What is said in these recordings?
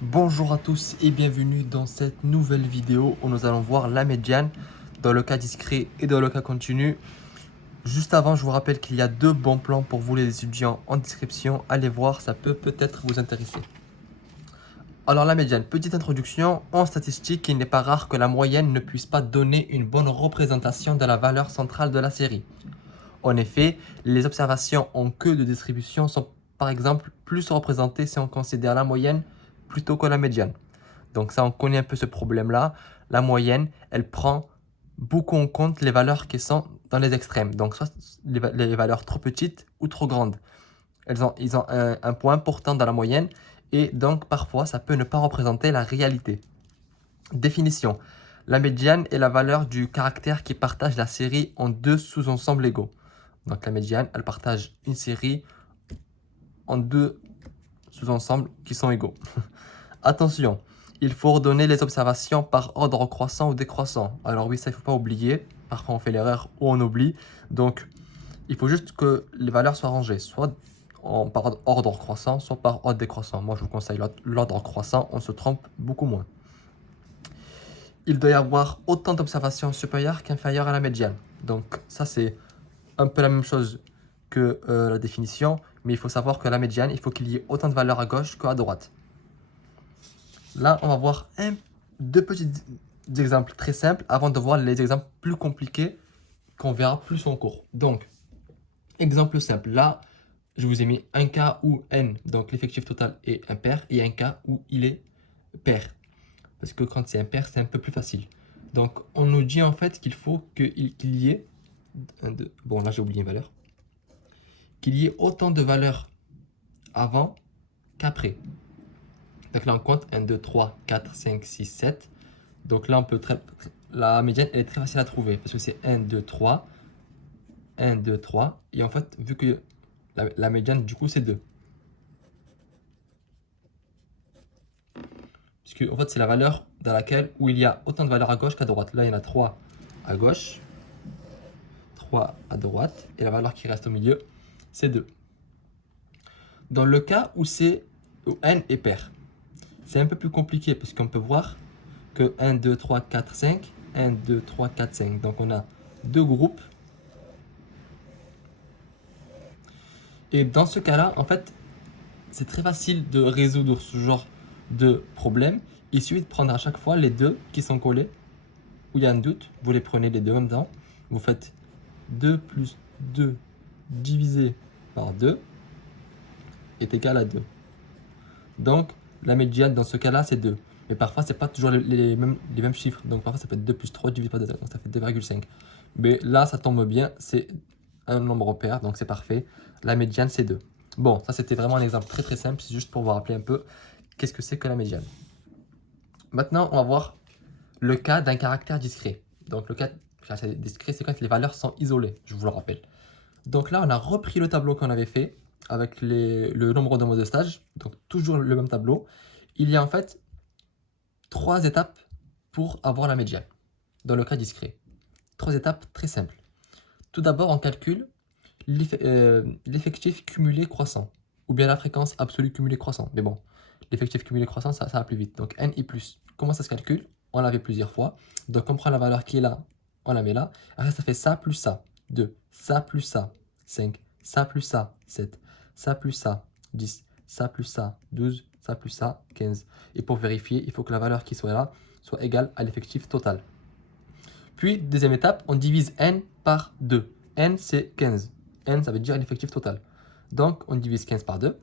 Bonjour à tous et bienvenue dans cette nouvelle vidéo où nous allons voir la médiane dans le cas discret et dans le cas continu. Juste avant, je vous rappelle qu'il y a deux bons plans pour vous les étudiants en description. Allez voir, ça peut peut-être vous intéresser. Alors la médiane, petite introduction. En statistique, il n'est pas rare que la moyenne ne puisse pas donner une bonne représentation de la valeur centrale de la série. En effet, les observations en queue de distribution sont par exemple plus représentées si on considère la moyenne plutôt que la médiane. Donc ça, on connaît un peu ce problème-là. La moyenne, elle prend beaucoup en compte les valeurs qui sont dans les extrêmes. Donc soit les valeurs trop petites ou trop grandes. Ils ont un point important dans la moyenne et donc parfois ça peut ne pas représenter la réalité. Définition. La médiane est la valeur du caractère qui partage la série en deux sous-ensembles égaux. Donc la médiane, elle partage une série en deux sous-ensembles qui sont égaux. Attention, il faut ordonner les observations par ordre croissant ou décroissant. Alors oui, ça il ne faut pas oublier. Parfois on fait l'erreur ou on oublie. Donc il faut juste que les valeurs soient rangées, soit par ordre croissant, soit par ordre décroissant. Moi je vous conseille l'ordre croissant, on se trompe beaucoup moins. Il doit y avoir autant d'observations supérieures qu'inférieures à la médiane. Donc ça c'est un peu la même chose que la définition, mais il faut savoir que la médiane, il faut qu'il y ait autant de valeurs à gauche qu'à droite. Là, on va voir deux petits exemples très simples avant de voir les exemples plus compliqués qu'on verra plus en cours. Donc, exemple simple. Là, je vous ai mis un cas où n, donc l'effectif total est impair, et un cas où il est pair. Parce que quand c'est impair, c'est un peu plus facile. Donc, on nous dit en fait qu'il faut qu'il y ait, bon là j'ai oublié une valeur, qu'il y ait autant de valeurs avant qu'après. Donc là, on compte 1, 2, 3, 4, 5, 6, 7. Donc là, la médiane, elle est très facile à trouver parce que c'est 1, 2, 3, 1, 2, 3. Et en fait, vu que la médiane, du coup, c'est 2. Puisque en fait, c'est la valeur dans laquelle où il y a autant de valeurs à gauche qu'à droite. Là, il y en a 3 à gauche, 3 à droite. Et la valeur qui reste au milieu, c'est 2. Dans le cas où n est pair, c'est un peu plus compliqué parce qu'on peut voir que 1, 2, 3, 4, 5, 1, 2, 3, 4, 5. Donc on a deux groupes. Et dans ce cas-là, en fait, c'est très facile de résoudre ce genre de problème. Il suffit de prendre à chaque fois les deux qui sont collés, où il y a un doute, vous les prenez les deux en même temps. Vous faites 2 plus 2 divisé par 2 est égal à 2. Donc, la médiane dans ce cas-là, c'est 2. Mais parfois, ce n'est pas toujours les mêmes chiffres. Donc, parfois, ça peut être 2 plus 3 divisé par 2. Donc, ça fait 2,5. Mais là, ça tombe bien. C'est un nombre pair. Donc, c'est parfait. La médiane, c'est 2. Bon, ça, c'était vraiment un exemple très, très simple. C'est juste pour vous rappeler un peu qu'est-ce que c'est que la médiane. Maintenant, on va voir le cas d'un caractère discret. Donc, le cas discret, c'est quand les valeurs sont isolées. Je vous le rappelle. Donc là, on a repris le tableau qu'on avait fait avec le nombre de mots de stage. Donc, toujours le même tableau. Il y a en fait 3 étapes pour avoir la médiane dans le cas discret. 3 étapes très simples. Tout d'abord, on calcule l'effectif cumulé croissant ou bien la fréquence absolue cumulée croissant. Mais bon, l'effectif cumulé croissant, ça va plus vite. Donc, n i plus. Comment ça se calcule? On l'avait plusieurs fois. Donc, on prend la valeur qui est là, on la met là. Après, ça fait ça plus ça, 2. Ça plus ça, 5. Ça plus ça, 7. Ça plus ça, 10. Ça plus ça, 12. Ça plus ça, 15. Et pour vérifier, il faut que la valeur qui soit là soit égale à l'effectif total. Puis, deuxième étape, on divise n par 2. n, c'est 15. n, ça veut dire l'effectif total. Donc, on divise 15 par 2.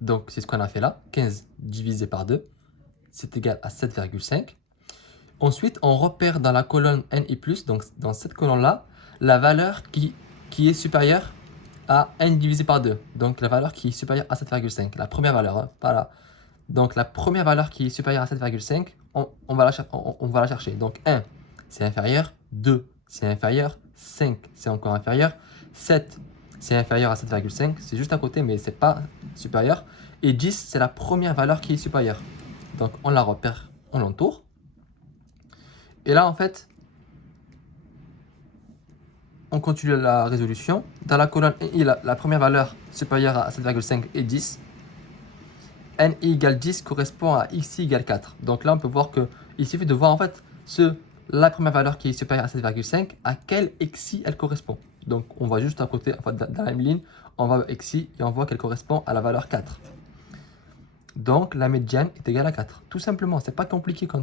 Donc, c'est ce qu'on a fait là. 15 divisé par 2, c'est égal à 7,5. Ensuite, on repère dans la colonne ni+, donc dans cette colonne-là, la valeur qui est supérieure à n divisé par 2. Donc, la valeur qui est supérieure à 7,5. La première valeur, hein, pas là. Donc, la première valeur qui est supérieure à 7,5, on va la chercher. Donc, 1, c'est inférieur. 2, c'est inférieur. 5, c'est encore inférieur. 7, c'est inférieur à 7,5. C'est juste à côté, mais c'est pas supérieur. Et 10, c'est la première valeur qui est supérieure. Donc, on la repère, on l'entoure. Et là, en fait, on continue la résolution. Dans la colonne I, la première valeur supérieure à 7,5 est 10. n égale 10 correspond à xi égale 4. Donc là, on peut voir que il suffit de voir en fait la première valeur qui est supérieure à 7,5, à quel xi elle correspond. Donc on va juste à côté, en fait, dans la même ligne, on va xi et on voit qu'elle correspond à la valeur 4. Donc la médiane est égale à 4. Tout simplement, c'est pas compliqué quand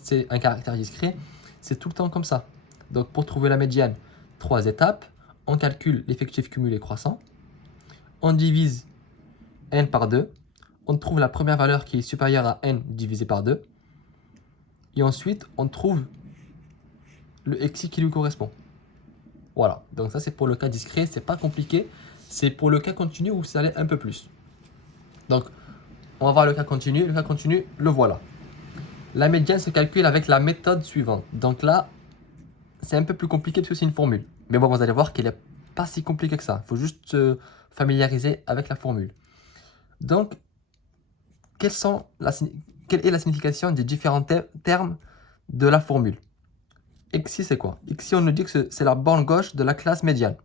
c'est un caractère discret, c'est tout le temps comme ça. Donc pour trouver la médiane, 3 étapes, on calcule l'effectif cumulé croissant, on divise n par 2, on trouve la première valeur qui est supérieure à n divisé par 2, et ensuite on trouve le xi qui lui correspond. Voilà, donc ça c'est pour le cas discret, c'est pas compliqué, c'est pour le cas continu où ça allait un peu plus. Donc on va voir le cas continu, le voilà. La médiane se calcule avec la méthode suivante. Donc là, c'est un peu plus compliqué parce que c'est une formule. Mais bon, vous allez voir qu'elle n'est pas si compliquée que ça. Il faut juste se familiariser avec la formule. Donc, quelle est la signification des différents termes de la formule? Xi, c'est quoi? Xi, on nous dit que c'est la borne gauche de la classe médiane.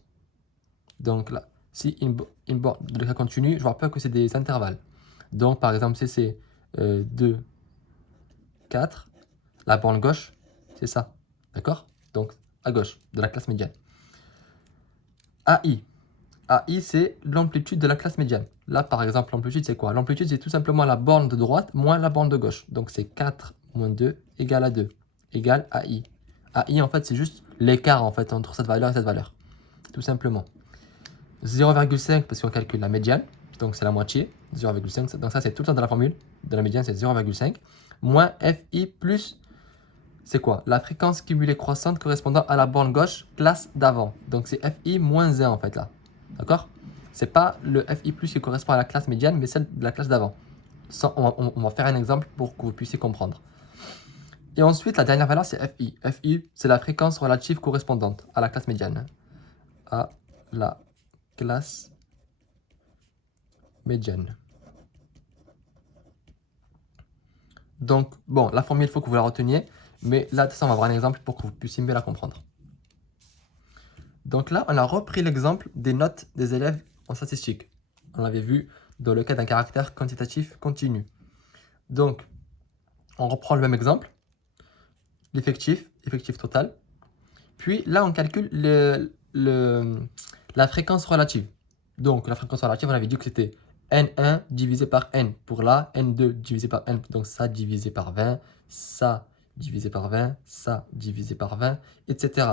Donc là, si une borne de cas continu, je vous rappelle que c'est des intervalles. Donc, par exemple, si c'est 2, 4, la borne gauche, c'est ça. D'accord? Donc, à gauche, de la classe médiane. AI. AI, c'est l'amplitude de la classe médiane. Là, par exemple, l'amplitude, c'est quoi? L'amplitude, c'est tout simplement la borne de droite moins la borne de gauche. Donc, c'est 4 moins 2 égale à 2, égale AI. AI, en fait, c'est juste l'écart en fait, entre cette valeur et cette valeur. Tout simplement. 0,5 parce qu'on calcule la médiane. Donc, c'est la moitié. 0,5. Donc, ça, c'est tout le temps dans la formule de la médiane, c'est 0,5. Moins FI plus, c'est quoi? La fréquence cumulée croissante correspondant à la borne gauche, classe d'avant. Donc, c'est FI moins 1 en fait là. D'accord? C'est pas le FI plus qui correspond à la classe médiane, mais celle de la classe d'avant. On va faire un exemple pour que vous puissiez comprendre. Et ensuite, la dernière valeur, c'est FI. FI, c'est la fréquence relative correspondante à la classe médiane. À la classe médiane. Donc, bon, la formule, il faut que vous la reteniez. Mais là, ça, on va voir un exemple pour que vous puissiez mieux la comprendre. Donc là, on a repris l'exemple des notes des élèves en statistique. On l'avait vu dans le cas d'un caractère quantitatif continu. Donc, on reprend le même exemple. L'effectif total. Puis là, on calcule la fréquence relative. Donc, la fréquence relative, on avait dit que c'était N1 divisé par N. Pour là, N2 divisé par N. Donc, ça divisé par 20, ça divisé par 20, ça divisé par 20, etc.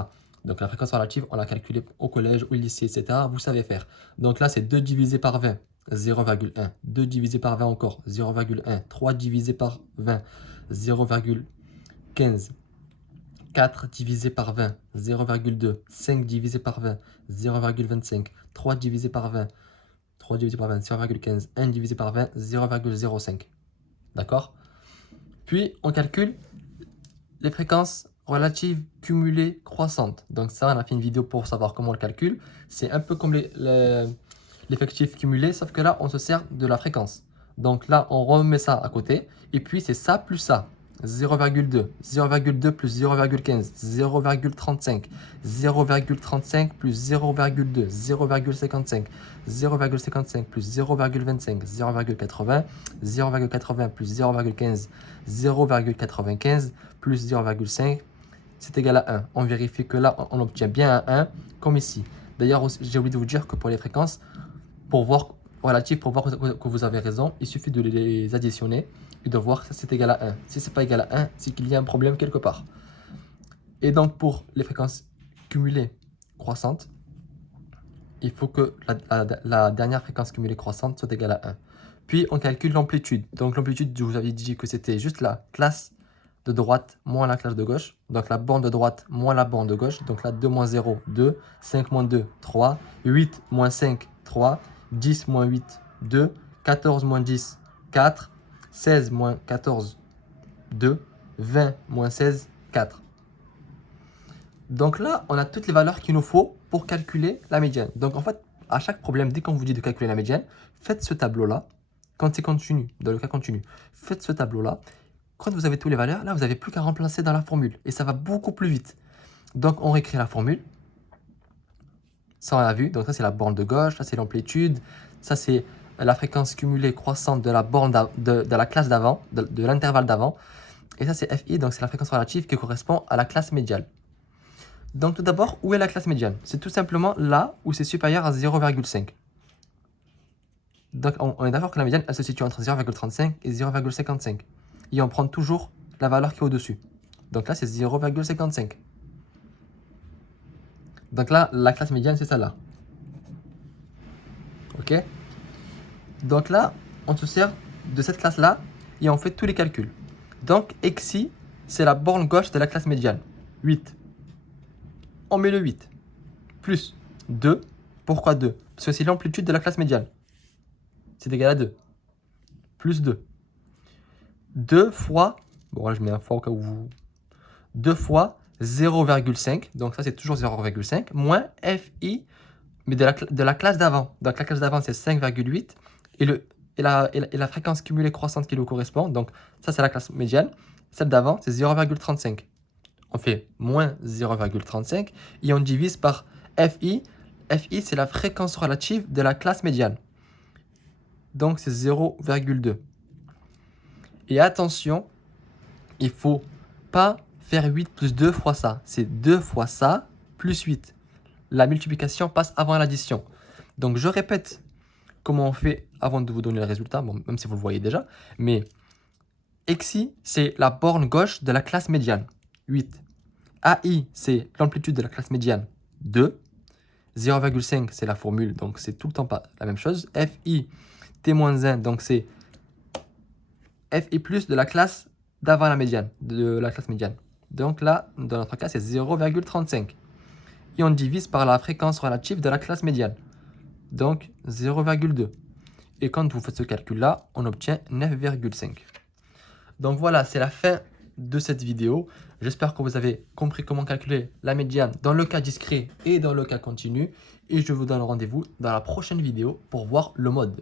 Donc, la fréquence relative, on l'a calculée au collège, au lycée, etc. Vous savez faire. Donc là, c'est 2 divisé par 20, 0,1. 2 divisé par 20 encore, 0,1. 3 divisé par 20, 0,15. 4 divisé par 20, 0,2. 5 divisé par 20, 0,25. 3 divisé par 20, 3 divisé par 20, 0,15. 1 divisé par 20, 0,05. D'accord? Puis, on calcule les fréquences relatives cumulées croissantes. Donc ça, on a fait une vidéo pour savoir comment on le calcule. C'est un peu comme l'effectif cumulé, sauf que là, on se sert de la fréquence. Donc là, on remet ça à côté. Et puis, c'est ça plus ça. 0,2, 0,2 plus 0,15, 0,35, 0,35 plus 0,2, 0,55, 0,55 plus 0,25, 0,80, 0,80 plus 0,15, 0,95 plus 0,5, c'est égal à 1. On vérifie que là, on obtient bien un 1, comme ici. D'ailleurs, j'ai oublié de vous dire que pour les fréquences, pour voir que vous avez raison, il suffit de les additionner et de voir si c'est égal à 1. Si ce n'est pas égal à 1, c'est qu'il y a un problème quelque part. Et donc, pour les fréquences cumulées croissantes, il faut que la dernière fréquence cumulée croissante soit égale à 1. Puis, on calcule l'amplitude. Donc, l'amplitude, je vous avais dit que c'était juste la classe de droite moins la classe de gauche. Donc, la borne de droite moins la borne de gauche. Donc, là, 2 moins 0, 2. 5 moins 2, 3. 8 moins 5, 3. 10 moins 8, 2. 14 moins 10, 4. 16 moins 14, 2. 20 moins 16, 4. Donc là, on a toutes les valeurs qu'il nous faut pour calculer la médiane. Donc en fait, à chaque problème, dès qu'on vous dit de calculer la médiane, faites ce tableau-là. Quand c'est continu, dans le cas continu, faites ce tableau-là. Quand vous avez toutes les valeurs, là, vous n'avez plus qu'à remplacer dans la formule. Et ça va beaucoup plus vite. Donc on réécrit la formule. Ça, on l'a vu. Donc ça, c'est la borne de gauche. Ça, c'est l'amplitude. Ça, c'est la fréquence cumulée croissante de la borne de la classe d'avant, de l'intervalle d'avant. Et ça, c'est FI, donc c'est la fréquence relative qui correspond à la classe médiane. Donc tout d'abord, où est la classe médiane? C'est tout simplement là où c'est supérieur à 0,5. Donc on est d'accord que la médiane, elle se situe entre 0,35 et 0,55. Et on prend toujours la valeur qui est au-dessus. Donc là, c'est 0,55. Donc là, la classe médiane, c'est celle-là. Ok? Donc là, on se sert de cette classe-là et on fait tous les calculs. Donc, XI, c'est la borne gauche de la classe médiane. 8. On met le 8. Plus 2. Pourquoi 2? Parce que c'est l'amplitude de la classe médiane. C'est égal à 2. Plus 2. 2 fois, bon là je mets un fois au cas où vous... 2 fois 0,5, donc ça c'est toujours 0,5, moins FI, mais de la classe d'avant. Donc la classe d'avant c'est 5,8, et la fréquence cumulée croissante qui lui correspond, donc ça c'est la classe médiane, celle d'avant c'est 0,35. On fait moins 0,35 et on divise par FI. FI c'est la fréquence relative de la classe médiane. Donc c'est 0,2. Et attention, il ne faut pas faire 8 plus 2 fois ça. C'est 2 fois ça plus 8. La multiplication passe avant l'addition. Donc je répète comment on fait avant de vous donner le résultat, bon, même si vous le voyez déjà. Mais XI, c'est la borne gauche de la classe médiane, 8. AI, c'est l'amplitude de la classe médiane, 2. 0,5, c'est la formule, donc c'est tout le temps pas la même chose. FI, T-1, donc c'est FI plus de la classe d'avant la médiane, de la classe médiane. Donc là, dans notre cas, c'est 0,35. Et on divise par la fréquence relative de la classe médiane. Donc 0,2. Et quand vous faites ce calcul-là, on obtient 9,5. Donc voilà, c'est la fin de cette vidéo. J'espère que vous avez compris comment calculer la médiane dans le cas discret et dans le cas continu. Et je vous donne rendez-vous dans la prochaine vidéo pour voir le mode.